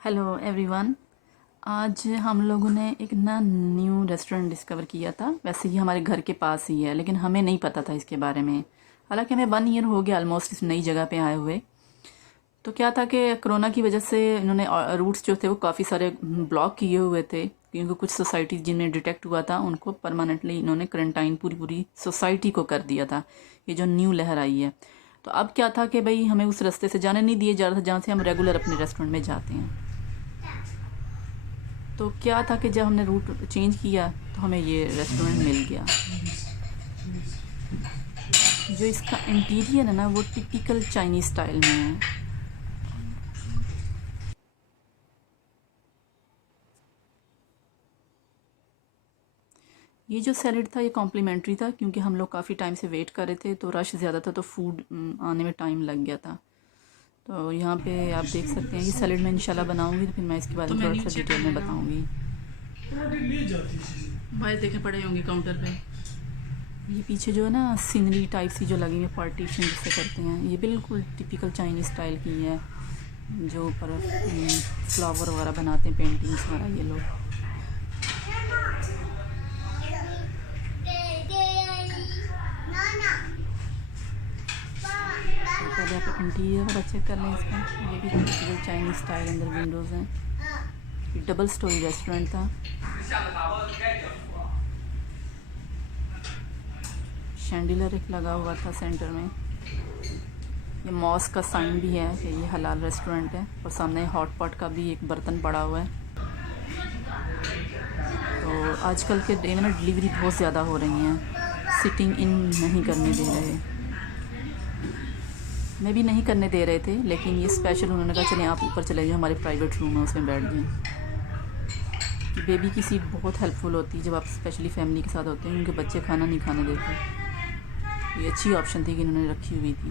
Hello everyone. आज हम लोगों ने एक ना न्यू रेस्टोरेंट डिस्कवर किया था। वैसे ये हमारे घर के पास ही है, लेकिन हमें नहीं पता था इसके बारे में। हालांकि हमें 1 ईयर हो गया ऑलमोस्ट इस नई जगह पे आए हुए। तो क्या था कि कोरोना की वजह से इन्होंने रूट्स जो थे वो काफ़ी सारे ब्लॉक किए हुए थे, क्योंकि कुछ सोसाइटीज़ जिनमें डिटेक्ट हुआ था उनको परमानेंटली इन्होंने क्वारंटाइन पूरी पूरी सोसाइटी को कर दिया था। ये जो न्यू लहर आई है, तो अब क्या था कि भाई हमें उस रास्ते से जाने नहीं दिए जा रहा था जहाँ से हम रेगुलर अपने रेस्टोरेंट में जाते हैं। तो क्या था कि जब हमने रूट चेंज किया तो हमें ये रेस्टोरेंट मिल गया। जो इसका इंटीरियर है ना वो टिपिकल चाइनीज़ स्टाइल में है। ये जो सैलेड था ये कॉम्प्लीमेंट्री था, क्योंकि हम लोग काफ़ी टाइम से वेट कर रहे थे, तो रश ज़्यादा था, तो फूड आने में टाइम लग गया था। तो यहाँ पे आप देख सकते हैं ये सैलेड मैं इंशाल्लाह बनाऊँगी, तो फिर मैं इसके बारे में थोड़ा सा डिटेल में बताऊँगी। भाई देखे पड़े होंगे काउंटर पे। ये पीछे जो है ना सीनरी टाइप सी जो लगी है, पार्टीशन जिससे करते हैं, ये बिल्कुल टिपिकल चाइनीज़ स्टाइल की है। जो ऊपर फ्लावर वगैरह बनाते हैं, पेंटिंग्स वगैरह, ये लोग। तो पहले आप इंटीरियर वगैरह चेक कर लें इसका। ये भी टिपिकल चाइनीज़ स्टाइल, अंदर विंडोज़ हैं। ये डबल स्टोरी रेस्टोरेंट था। शैंडिलर एक लगा हुआ था सेंटर में। ये मॉस का साइन भी है कि ये हलाल रेस्टोरेंट है, और सामने हॉट पॉट का भी एक बर्तन पड़ा हुआ है। तो आजकल के डे में ना डिलीवरी बहुत ज़्यादा हो रही हैं, सिटिंग इन नहीं करने दे रहे। मैं भी नहीं करने दे रहे थे, लेकिन ये स्पेशल उन्होंने कहा चलें आप ऊपर चले जाओ, हमारे प्राइवेट रूम है उसमें बैठ जाएं। बेबी की सीट बहुत हेल्पफुल होती है जब आप स्पेशली फैमिली के साथ होते हैं, उनके बच्चे खाना नहीं खाने देते। ये अच्छी ऑप्शन थी कि इन्होंने रखी हुई थी।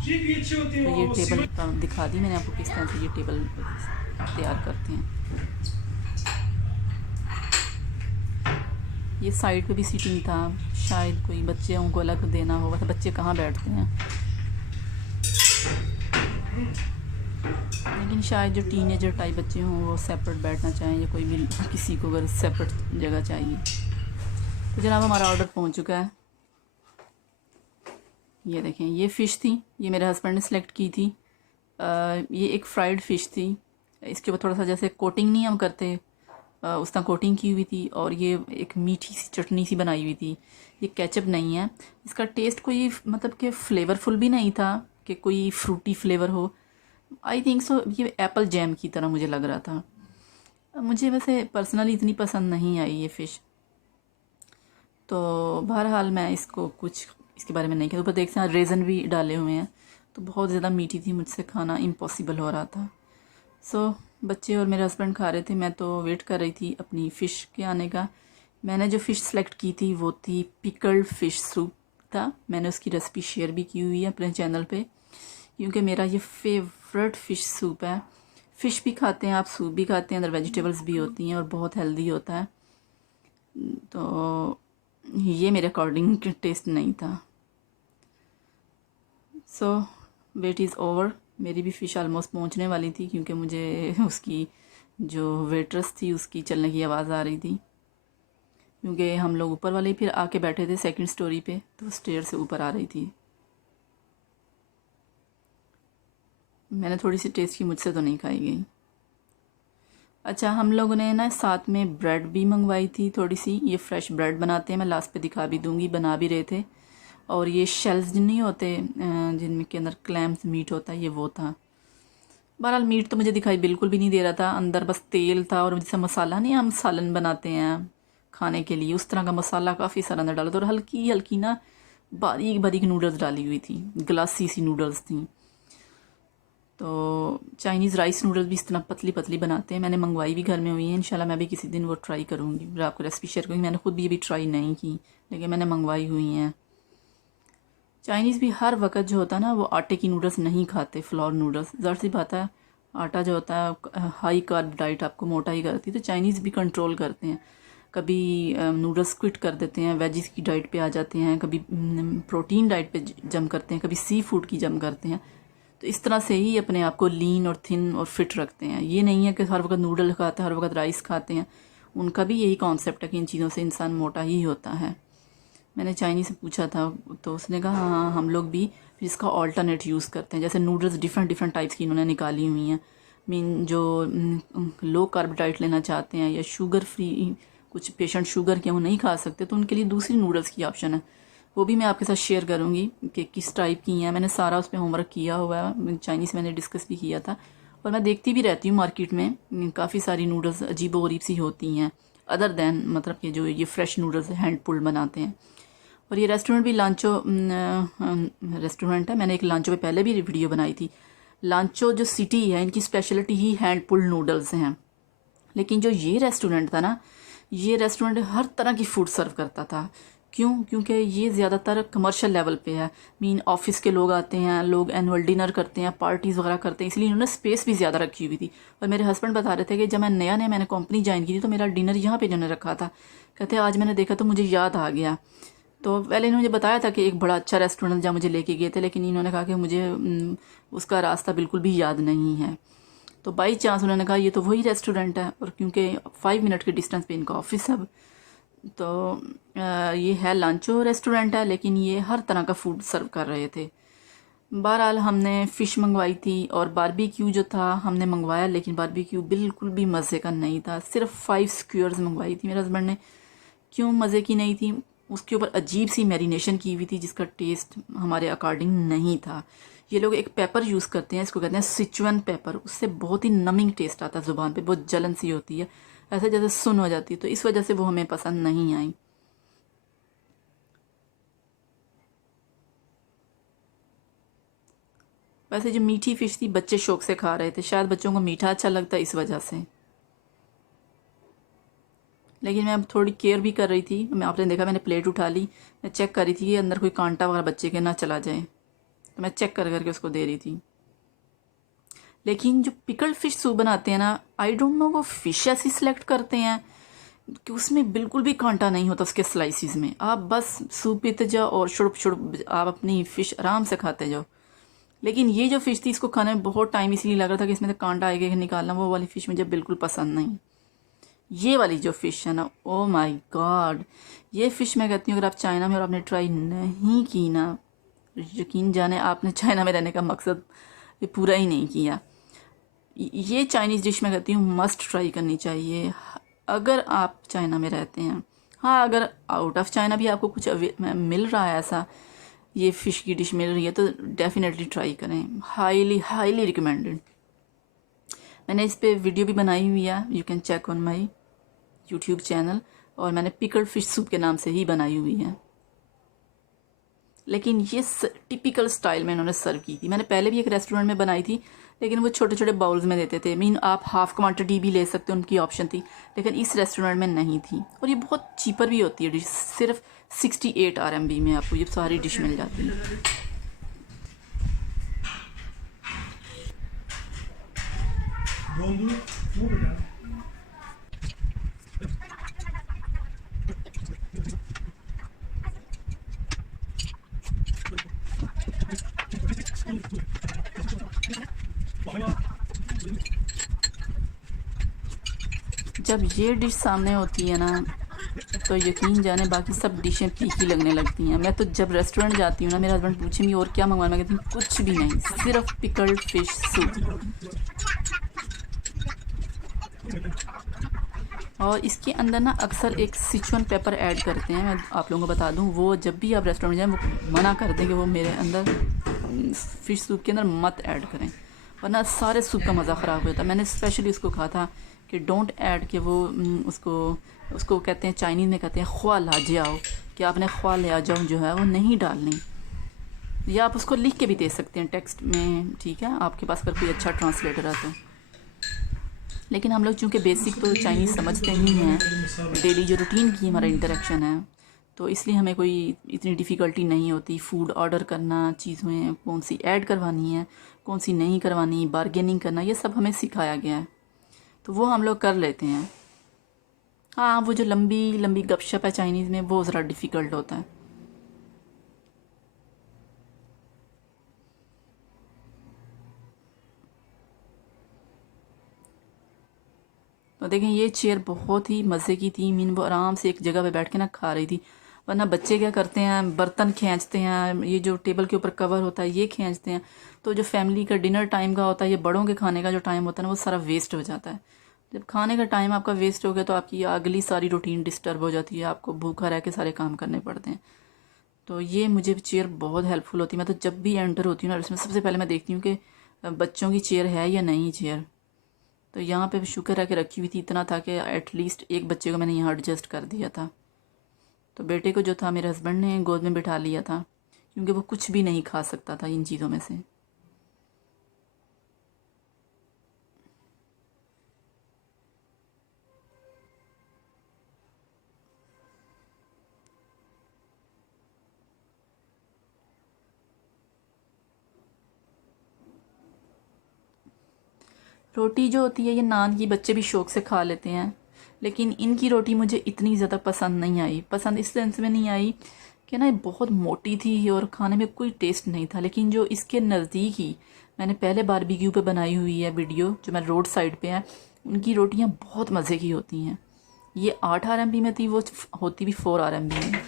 तो ये टेबल दिखा दी मैंने आपको किस तरह से ये टेबल तैयार करते हैं। ये साइड पे भी सीटिंग था, शायद कोई बच्चों को अलग देना होगा, तो बच्चे कहाँ बैठते हैं। लेकिन शायद जो टीनेजर टाइप बच्चे हों वो सेपरेट बैठना चाहें, या कोई भी किसी को अगर सेपरेट जगह चाहिए। तो जनाब हमारा ऑर्डर पहुंच चुका है। ये देखें, ये फ़िश थी, ये मेरे हस्बैंड ने सेलेक्ट की थी। ये एक फ्राइड फ़िश थी। इसके ऊपर थोड़ा सा जैसे कोटिंग नहीं हम करते, उस तरह कोटिंग की हुई थी। और ये एक मीठी सी चटनी सी बनाई हुई थी। ये केचप नहीं है। इसका टेस्ट कोई मतलब कि फ़्लेवरफुल भी नहीं था कि कोई फ्रूटी फ्लेवर हो। आई थिंक सो ये एप्पल जैम की तरह मुझे लग रहा था। मुझे वैसे पर्सनली इतनी पसंद नहीं आई ये फ़िश। तो बहरहाल मैं इसको कुछ इसके बारे में नहीं किया। ऊपर देखते हैं रेज़न भी डाले हुए हैं, तो बहुत ज़्यादा मीठी थी, मुझसे खाना इम्पॉसिबल हो रहा था। सो बच्चे और मेरे हस्बैंड खा रहे थे, मैं तो वेट कर रही थी अपनी फ़िश के आने का। मैंने जो फ़िश सेलेक्ट की थी वो थी पिकल्ड फ़िश सूप था। मैंने उसकी रेसिपी शेयर भी की हुई है अपने चैनल पे, क्योंकि मेरा ये फेवरेट फ़िश सूप है। फ़िश भी खाते हैं आप, सूप भी खाते हैं, अंदर वेजिटेबल्स भी होती हैं और बहुत हेल्दी होता है। तो ये मेरे अकॉर्डिंग टेस्ट नहीं था। सो वेट इज़ ओवर। मेरी भी फ़िश ऑलमोस्ट पहुंचने वाली थी, क्योंकि मुझे उसकी जो वेट्रेस थी उसकी चलने की आवाज़ आ रही थी, क्योंकि हम लोग ऊपर वाले फिर आके बैठे थे सेकंड स्टोरी पे, तो स्टेयर से ऊपर आ रही थी। मैंने थोड़ी सी टेस्ट की, मुझसे तो नहीं खाई गई। अच्छा, हम लोगों ने ना साथ में ब्रेड भी मंगवाई थी थोड़ी सी। ये फ्रेश ब्रेड बनाते हैं, मैं लास्ट पे दिखा भी दूँगी, बना भी रहे थे। और ये शेल्स जिन नहीं होते जिनमें के अंदर क्लैम्स मीट होता है, ये वो था। बहरहाल मीट तो मुझे दिखाई बिल्कुल भी नहीं दे रहा था, अंदर बस तेल था। और जैसे मसाला नहीं हम सालन बनाते हैं खाने के लिए, उस तरह का मसाला काफ़ी सारा अंदर डाला था। और हल्की हल्की ना बारीक बारीक नूडल्स डाली हुई थी, ग्लासी सी नूडल्स थी। तो चाइनीज़ राइस नूडल्स भी इस तरह पतली पतली बनाते हैं, मैंने मंगवाई भी घर में हुई है। इंशाल्लाह मैं भी किसी दिन वो ट्राई करूँगी, फिर आपको रेसिपी शेयर करूँगी। मैंने खुद भी अभी ट्राई नहीं की, लेकिन मैंने मंगवाई हुई हैं। चाइनीज़ भी हर वक्त जो होता है ना वो आटे की नूडल्स नहीं खाते, फ्लोर नूडल्स। ज़ाहिर सी बात है, आटा जो होता है हाई कार्ब डाइट आपको मोटा ही करती है, तो चाइनीज़ भी कंट्रोल करते हैं। कभी नूडल्स क्विट कर देते हैं, वेजिस की डाइट पे आ जाते हैं, कभी प्रोटीन डाइट पे जम करते हैं, कभी सी फूड की जम करते हैं। तो तो इस तरह से ही अपने आप को लीन और थिन और फिट रखते हैं। ये नहीं है कि हर वक्त नूडल खाते हैं, हर वक्त राइस खाते हैं। उनका भी यही कॉन्सेप्ट है कि इन चीज़ों से इंसान मोटा ही होता है। मैंने चाइनीज़ से पूछा था तो उसने कहा हाँ हम लोग भी फिर इसका ऑल्टरनेट यूज़ करते हैं। जैसे नूडल्स डिफरेंट डिफरेंट टाइप्स की इन्होंने निकाली हुई हैं। मीन जो लो कार्ब डाइट लेना चाहते हैं या शुगर फ्री, कुछ पेशेंट शुगर के वो नहीं खा सकते तो उनके लिए दूसरी नूडल्स की ऑप्शन है। वो भी मैं आपके साथ शेयर करूँगी कि किस टाइप की हैं। मैंने सारा उस पर होमवर्क किया हुआ है, चाइनीज़ मैंने डिस्कस भी किया था और मैं देखती भी रहती हूँ मार्केट में काफ़ी सारी नूडल्स अजीब व गरीब सी होती हैं अदर दैन मतलब कि जो ये फ्रेश नूडल्स हैंड पुल्ड बनाते हैं। और ये रेस्टोरेंट भी लांचो रेस्टोरेंट है। मैंने एक लांचो पे पहले भी वीडियो बनाई थी। लांचो जो सिटी है इनकी स्पेशलिटी ही हैंड पुल्ड नूडल्स हैं। लेकिन जो ये रेस्टोरेंट था ना, ये रेस्टोरेंट हर तरह की फ़ूड सर्व करता था। क्यों? क्योंकि ये ज़्यादातर कमर्शियल लेवल पे है। मीन ऑफिस के लोग आते हैं, लोग एनुअल डिनर करते हैं, पार्टीज़ वगैरह करते हैं, इसलिए इन्होंने स्पेस भी ज़्यादा रखी हुई थी। और मेरे हस्बैंड बता रहे थे कि जब मैं नया मैंने कंपनी ज्वाइन की थी तो मेरा डिनर यहाँ पे इन्होंने रखा था। कहते आज मैंने देखा तो मुझे याद आ गया। तो पहले इन्होंने मुझे बताया था कि एक बड़ा अच्छा रेस्टोरेंट जहाँ मुझे लेके गए थे, लेकिन इन्होंने कहा कि मुझे उसका रास्ता बिल्कुल भी याद नहीं है। तो बाई चांस उन्होंने कहा ये तो वही रेस्टोरेंट है, और क्योंकि 5 मिनट के डिस्टेंस पे इनका ऑफिस है। तो ये है लांचो रेस्टोरेंट है, लेकिन ये हर तरह का फूड सर्व कर रहे थे। बहरहाल हमने फ़िश मंगवाई थी और बारबेक्यू जो था हमने मंगवाया, लेकिन बारबेक्यू बिल्कुल भी मज़े का नहीं था। सिर्फ 5 स्क्यूअर्स मंगवाई थी मेरे हस्बैंड ने। क्यों मज़े की नहीं थी? उसके ऊपर अजीब सी मैरिनेशन की हुई थी जिसका टेस्ट हमारे अकॉर्डिंग नहीं था। ये लोग एक पेपर यूज़ करते हैं, इसको कहते हैं सिचुअन पेपर। उससे बहुत ही नमिंग टेस्ट आता है ज़ुबान पे, बहुत जलन सी होती है, ऐसे जैसे सुन हो जाती है। तो इस वजह से वो हमें पसंद नहीं आई। वैसे जो मीठी फ़िश थी बच्चे शौक से खा रहे थे, शायद बच्चों को मीठा अच्छा लगता है इस वजह से। लेकिन मैं अब थोड़ी केयर भी कर रही थी। मैं आपने देखा मैंने प्लेट उठा ली, मैं चेक कर रही थी कि अंदर कोई कांटा वगैरह बच्चे के ना चला जाए, तो मैं चेक कर करके उसको दे रही थी। लेकिन जो पिकल्ड फ़िश सूप बनाते हैं ना, आई डोंट नो वो फ़िश ऐसी सिलेक्ट करते हैं कि उसमें बिल्कुल भी कांटा नहीं होता उसके स्लाइसिस में। आप बस सूप पीते जाओ और शुड़प शुड़प आप अपनी फ़िश आराम से खाते जाओ। लेकिन ये जो फ़िश थी इसको खाने में बहुत टाइम इसलिए लग रहा था कि इसमें तो कांटा आएगा कि निकालना, वो वाली फ़िश मुझे बिल्कुल पसंद नहीं। ये वाली जो फ़िश है ना, ओ माय गॉड, ये फ़िश मैं कहती हूँ अगर आप चाइना में और आपने ट्राई नहीं की ना, यकीन जाने आपने चाइना में रहने का मकसद ये पूरा ही नहीं किया। ये चाइनीज़ डिश मैं कहती हूँ मस्ट ट्राई करनी चाहिए अगर आप चाइना में रहते हैं। हाँ, अगर आउट ऑफ चाइना भी आपको कुछ मिल रहा है ऐसा, ये फ़िश की डिश मिल रही है, तो डेफिनेटली ट्राई करें। Highly highly recommended. मैंने इस पे वीडियो भी बनाई हुई है, you can check on my YouTube channel, और मैंने पिकल्ड फ़िश सूप के नाम से ही बनाई हुई है। लेकिन ये टिपिकल स्टाइल में इन्होंने सर्व की थी। मैंने पहले भी एक रेस्टोरेंट में बनाई थी, लेकिन वो छोटे छोटे बाउल्स में देते थे। मीन आप हाफ़ क्वांटिटी भी ले सकते हो, उनकी ऑप्शन थी, लेकिन इस रेस्टोरेंट में नहीं थी। और ये बहुत चीपर भी होती है डिश, सिर्फ 68 RMB में आपको ये सारी डिश मिल जाती है। जब ये डिश सामने होती है ना, तो यकीन जाने बाकी सब डिशें फीकी लगने लगती हैं। मैं तो जब रेस्टोरेंट जाती हूँ ना, मेरे हस्बैंड पूछेंगे और क्या मंगवाना, मैं कहती हूँ कुछ भी नहीं, सिर्फ पिकल्ड फ़िश सूप। और इसके अंदर ना अक्सर एक सिचुअन पेपर ऐड करते हैं। मैं आप लोगों को बता दूं, वो जब भी आप रेस्टोरेंट जाएं वो मना कर दें कि वो मेरे अंदर फ़िश सूप के अंदर मत ऐड करें, वरना सारे सूप का मज़ा ख़राब हो जाता है। मैंने स्पेशली उसको कहा था कि डोंट ऐड, कि वो उसको उसको कहते हैं, चाइनीज़ में कहते हैं ख्वा ला जाओ, कि आपने ख्वा ले आ जाओ जो है वो नहीं डालनी। या आप उसको लिख के भी दे सकते हैं टेक्स्ट में, ठीक है, आपके पास अगर कोई अच्छा ट्रांसलेटर है तो। लेकिन हम लोग चूँकि बेसिक तो चाइनीज़ समझते ही हैं, डेली जो रूटीन की हमारा इंटरेक्शन है, तो इसलिए हमें कोई इतनी डिफ़िकल्टी नहीं होती फ़ूड ऑर्डर करना, चीज़ें कौन सी ऐड करवानी है, कौन सी नहीं करवानी, बार्गेनिंग करना, ये सब हमें सिखाया गया है, तो वो हम लोग कर लेते हैं। हाँ, वो जो लंबी लंबी गपशप है चाइनीज़ में, वो ज़रा डिफ़िकल्ट होता है। और देखें ये चेयर बहुत ही मज़े की थी। मीन वो आराम से एक जगह पे बैठ के ना खा रही थी। वरना बच्चे क्या करते हैं, बर्तन खींचते हैं, ये जो टेबल के ऊपर कवर होता है ये खींचते हैं। तो जो फैमिली का डिनर टाइम का होता है, ये बड़ों के खाने का जो टाइम होता है ना, वो सारा वेस्ट हो जाता है। जब खाने का टाइम आपका वेस्ट हो गया तो आपकी अगली सारी रूटीन डिस्टर्ब हो जाती है, आपको भूखा रह के सारे काम करने पड़ते हैं। तो ये मुझे चेयर बहुत हेल्पफुल होती है। मैं तो जब भी एंटर होती हूँ ना, इसमें सबसे पहले मैं देखती हूँ कि बच्चों की चेयर है या नहीं चेयर। तो यहाँ पे शुक्र है कि रखी हुई थी, इतना था कि एटलीस्ट एक बच्चे को मैंने यहाँ एडजस्ट कर दिया था। तो बेटे को जो था मेरे हस्बैंड ने गोद में बिठा लिया था, क्योंकि वो कुछ भी नहीं खा सकता था इन चीज़ों में से। रोटी जो होती है ये नान की बच्चे भी शौक से खा लेते हैं, लेकिन इनकी रोटी मुझे इतनी ज़्यादा पसंद नहीं आई। पसंद इस सेंस में नहीं आई कि ना ये बहुत मोटी थी और खाने में कोई टेस्ट नहीं था। लेकिन जो इसके नज़दीक ही मैंने पहले बारबेक्यू पे बनाई हुई है वीडियो, जो मैं रोड साइड पे है, उनकी रोटियां बहुत मज़े की होती हैं। ये 8 RMB में थी, वो होती भी 4 RMB में।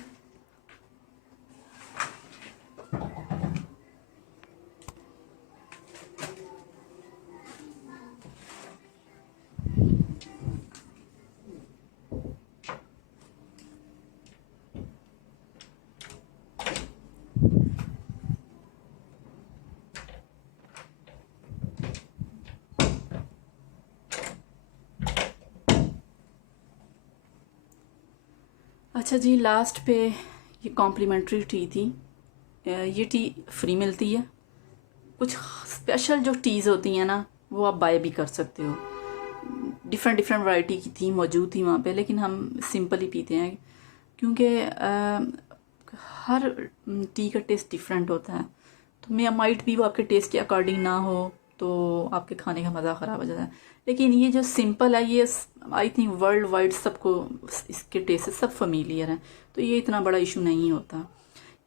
अच्छा जी, लास्ट पे ये कॉम्प्लीमेंट्री टी थी। ये टी फ्री मिलती है। कुछ स्पेशल जो टीज़ होती हैं ना, वो आप बाय भी कर सकते हो। डिफरेंट डिफरेंट वैरायटी की थी, मौजूद थी वहाँ पे, लेकिन हम सिंपल ही पीते हैं, क्योंकि हर टी का टेस्ट डिफरेंट होता है। तो मैं माइट भी वो आपके टेस्ट के अकॉर्डिंग ना हो, तो आपके खाने का मज़ा ख़राब हो जाता है। लेकिन ये जो सिंपल है, ये आई थिंक वर्ल्ड वाइड सबको इसके टेस्ट से सब फेमिलियर हैं, तो ये इतना बड़ा इशू नहीं होता।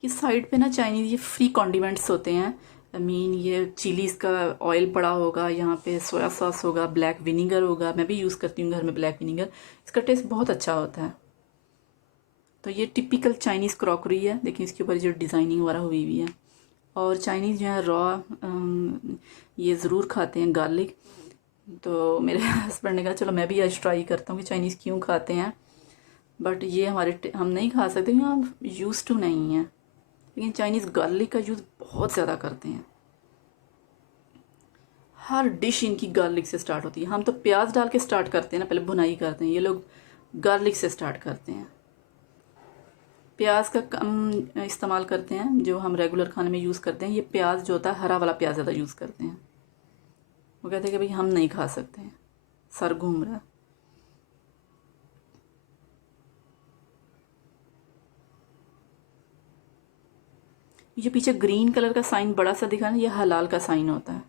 ये साइड पे ना चाइनीज़ ये फ्री कॉन्डिमेंट्स होते हैं। आई मीन ये चिलीज़ का ऑयल पड़ा होगा, यहाँ पे सोया सॉस होगा, ब्लैक विनीगर होगा। मैं भी यूज़ करती हूँ घर में ब्लैक विनीगर, इसका टेस्ट बहुत अच्छा होता है। तो ये टिपिकल चाइनीज़ क्रॉकरी है, देखिए इसके ऊपर जो डिज़ाइनिंग वगैरह हुई हुई है। और चाइनीज़ जो है रॉ ये ज़रूर खाते हैं गार्लिक। तो मेरे हस्बैंड ने कहा चलो मैं भी आज ट्राई करता हूँ कि चाइनीज़ क्यों खाते हैं, बट ये हम नहीं खा सकते क्योंकि हम यूज़ टू नहीं हैं। लेकिन चाइनीज़ गार्लिक का यूज़ बहुत ज़्यादा करते हैं। हर डिश इनकी गार्लिक से स्टार्ट होती है। हम तो प्याज डाल के स्टार्ट करते हैं ना, पहले भुनाई करते हैं, ये लोग गार्लिक से स्टार्ट करते हैं। प्याज का कम इस्तेमाल करते हैं, जो हम रेगुलर खाने में यूज़ करते हैं। ये प्याज जो होता है हरा वाला प्याज ज़्यादा यूज़ करते हैं। वो कहते हैं कि भाई हम नहीं खा सकते हैं, सर घूम रहा है। ये पीछे ग्रीन कलर का साइन बड़ा सा दिखा ना, ये हलाल का साइन होता है।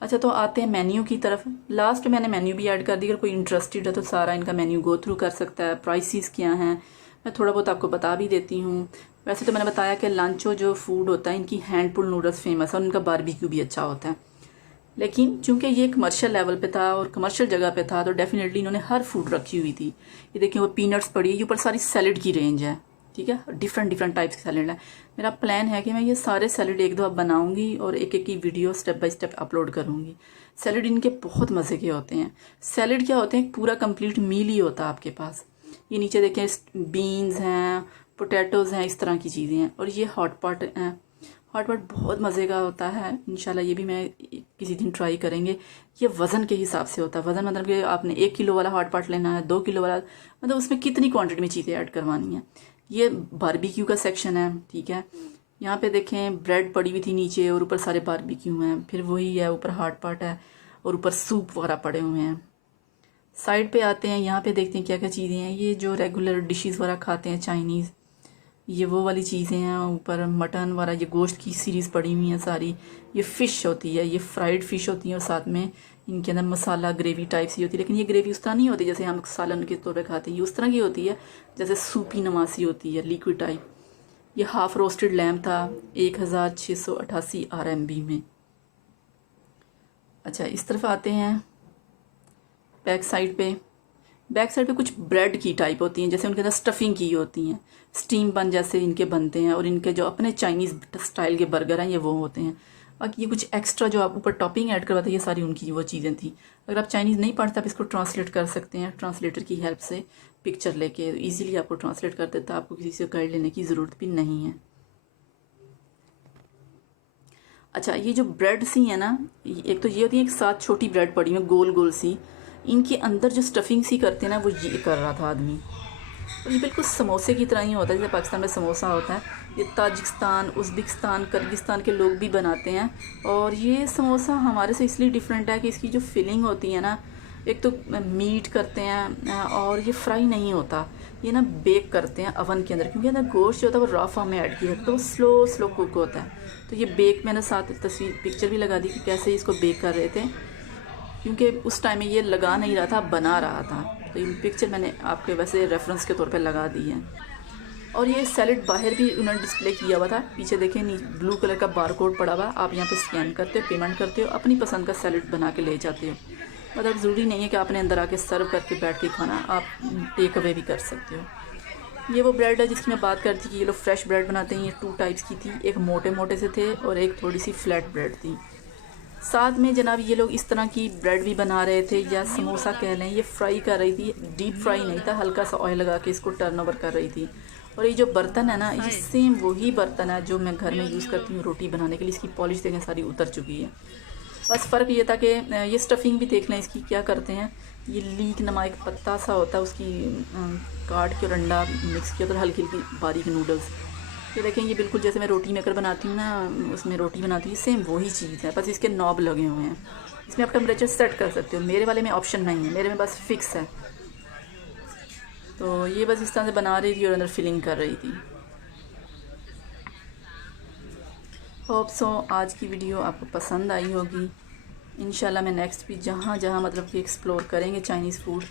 अच्छा, तो आते हैं मेन्यू की तरफ। लास्ट मैंने मेन्यू भी ऐड कर दी, अगर कोई इंटरेस्टेड है तो सारा इनका मेन्यू गो थ्रू कर सकता है। प्राइसेस क्या हैं मैं थोड़ा बहुत आपको बता भी देती हूँ। वैसे तो मैंने बताया कि लांचो जो फूड होता है, इनकी हैंड पुल नूडल्स फेमस है और इनका बारबेक्यू भी अच्छा होता है। लेकिन चूंकि ये कमर्शियल लेवल पे था और कमर्शियल जगह पे था, तो डेफिनेटली इन्होंने हर फूड रखी हुई थी। ये देखिए वो पीनट्स पड़ी है, ये ऊपर सारी सैलड की रेंज है। ठीक है, डिफरेंट डिफरेंट टाइप्स की सैलड है। मेरा प्लान है कि मैं ये सारे सैलड एक दो अब बनाऊंगी और एक एक की video step by step upload करूंगी। सैलड इनके बहुत मज़े के होते हैं। सैलड क्या होते हैं, पूरा कंप्लीट मील ही होता है आपके पास। ये नीचे देखें बीन्स हैं, पोटैटोज़ हैं, इस तरह की चीज़ें हैं। और ये हॉट पॉट हैं। हॉट पॉट बहुत मज़े का होता है, इंशाल्लाह ये भी मैं किसी दिन ट्राई करेंगे। ये वज़न के हिसाब से होता है। वज़न मतलब कि आपने 1 किलो वाला हॉट पॉट लेना है, 2 किलो वाला, मतलब उसमें कितनी क्वांटिटी में चीज़ें ऐड करवानी है। ये बारबेक्यू का सेक्शन है। ठीक है, यहाँ पे देखें ब्रेड पड़ी हुई थी नीचे और ऊपर सारे बारबेक्यू हैं, फिर वही है, ऊपर हॉट पॉट है और ऊपर सूप वगैरह पड़े हुए हैं। साइड पे आते हैं, यहाँ पे देखते हैं क्या क्या चीज़ें हैं। ये जो रेगुलर डिशेस वगैरह खाते हैं चाइनीज़, ये वो वाली चीज़ें हैं। ऊपर मटन वाला, ये गोश्त की सीरीज़ पड़ी हुई हैं सारी। ये फ़िश होती है, ये फ्राइड फ़िश होती है और साथ में इनके अंदर मसाला ग्रेवी टाइप सी होती है। लेकिन ये ग्रेवी उस तरह नहीं होती जैसे हम सालन के तौर पे खाते हैं, ये उस तरह की होती है जैसे सूपी नमासी होती है, लिक्विड टाइप। ये हाफ़ रोस्टेड लैम्प था 1688 RMB में। अच्छा, इस तरफ आते हैं। बैक साइड पे कुछ ब्रेड की टाइप होती हैं, जैसे उनके अंदर स्टफिंग की होती हैं, स्टीम बन जैसे इनके बनते हैं, और इनके जो अपने चाइनीज़ स्टाइल के बर्गर हैं ये वो होते हैं। बाकी ये कुछ एक्स्ट्रा जो आप ऊपर टॉपिंग ऐड करवाते हैं ये सारी उनकी वो चीज़ें थी। अगर आप चाइनीज़ नहीं पढ़ते आप इसको ट्रांसलेट कर सकते हैं, ट्रांसलेटर की हेल्प से पिक्चर लेके ईजिली आपको ट्रांसलेट कर देता है, आपको किसी से गाइड लेने की ज़रूरत भी नहीं है। अच्छा, ये जो ब्रेड सी है ना, एक तो ये होती है, एक साथ छोटी ब्रेड पड़ी है गोल गोल सी, इनके अंदर जो स्टफिंग सी करते हैं ना वो ये कर रहा था आदमी, और ये बिल्कुल समोसे की तरह ही होता है जैसे पाकिस्तान में समोसा होता है। ये ताजिकिस्तान, उज़्बेकिस्तान, किर्गिस्तान के लोग भी बनाते हैं, और ये समोसा हमारे से इसलिए डिफरेंट है कि इसकी जो फिलिंग होती है ना, एक तो मीट करते हैं और ये फ्राई नहीं होता, ये ना बेक करते हैं अवन के अंदर, क्योंकि अंदर गोश्त जो होता है वो रॉ फॉर्म में ऐड किया जाता है तो वो स्लो स्लो कुक होता है। तो ये बेक, मैंने साथ तस्वीर पिक्चर भी लगा दी कि कैसे इसको बेक कर रहे थे, क्योंकि उस टाइम में ये लगा नहीं रहा था, बना रहा था। तो ये पिक्चर मैंने आपके वैसे रेफरेंस के तौर पे लगा दी है। और ये सैलेड बाहर भी उन्होंने डिस्प्ले किया हुआ था, पीछे देखें ब्लू कलर का बारकोड पड़ा हुआ, आप यहाँ पे स्कैन करते हो, पेमेंट करते हो, अपनी पसंद का सैलेड बना के ले जाते हो। मतलब ज़रूरी नहीं है कि आपने अंदर आके सर्व करके बैठ के खाना, आप टेक अवे भी कर सकते हो। ये वो ब्रेड है जिसकी मैं बात करती थी, ये लोग फ्रेश ब्रेड बनाते हैं। ये 2 टाइप्स की थी, एक मोटे मोटे से थे और एक थोड़ी सी फ्लैट ब्रेड थी। साथ में जनाब ये लोग इस तरह की ब्रेड भी बना रहे थे, या समोसा कह लें, ये फ्राई कर रही थी, डीप फ्राई नहीं था, हल्का सा ऑयल लगा के इसको टर्न ओवर कर रही थी। और ये जो बर्तन है ना, ये सेम वही बर्तन है जो मैं घर में यूज़ करती हूँ रोटी बनाने के लिए। इसकी पॉलिश देखें सारी उतर चुकी है। बस फ़र्क ये था कि ये स्टफिंग भी देख लें इसकी क्या करते हैं। ये लीक नमा एक पत्ता सा होता है, उसकी काट के और अंडा मिक्स किया, तो हल्की हल्की बारीक नूडल्स। ये देखें, ये बिल्कुल जैसे मैं रोटी मेकर बनाती हूँ ना, उसमें रोटी बनाती हूँ, सेम वही चीज़ है, बस इसके नॉब लगे हुए हैं। इसमें आप टेम्परेचर सेट कर सकते हो, मेरे वाले में ऑप्शन नहीं है, मेरे में बस फिक्स है। तो ये बस इस तरह से बना रही थी और अंदर फिलिंग कर रही थी। होप सो आज की वीडियो आपको पसंद आई होगी। इंशाल्लाह मैं नेक्स्ट भी जहाँ जहाँ मतलब कि एक्सप्लोर करेंगे चाइनीज़ फूड,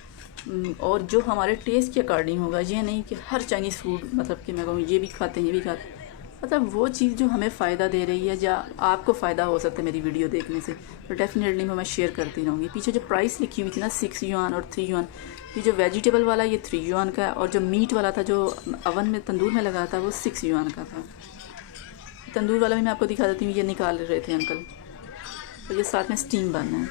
और जो हमारे टेस्ट के अकॉर्डिंग होगा। ये नहीं कि हर चाइनीज़ फूड मतलब कि मैं कहूँ ये भी खाते हैं ये भी खाते हैं, मतलब वो चीज़ जो हमें फ़ायदा दे रही है या आपको फ़ायदा हो सकता है मेरी वीडियो देखने से, तो डेफिनेटली मैं शेयर करती रहूँगी। पीछे जो प्राइस लिखी हुई थी ना 6 युआन और 3 युआन, ये जो वेजिटेबल वाला ये 3 युआन का है, और जो मीट वाला था जो अवन में तंदूर में लगा था वो 6 युआन का था। तंदूर वाला भी मैं आपको दिखा देती हूँ, ये निकाल रहे थे अंकल, और ये साथ में स्टीम बन है।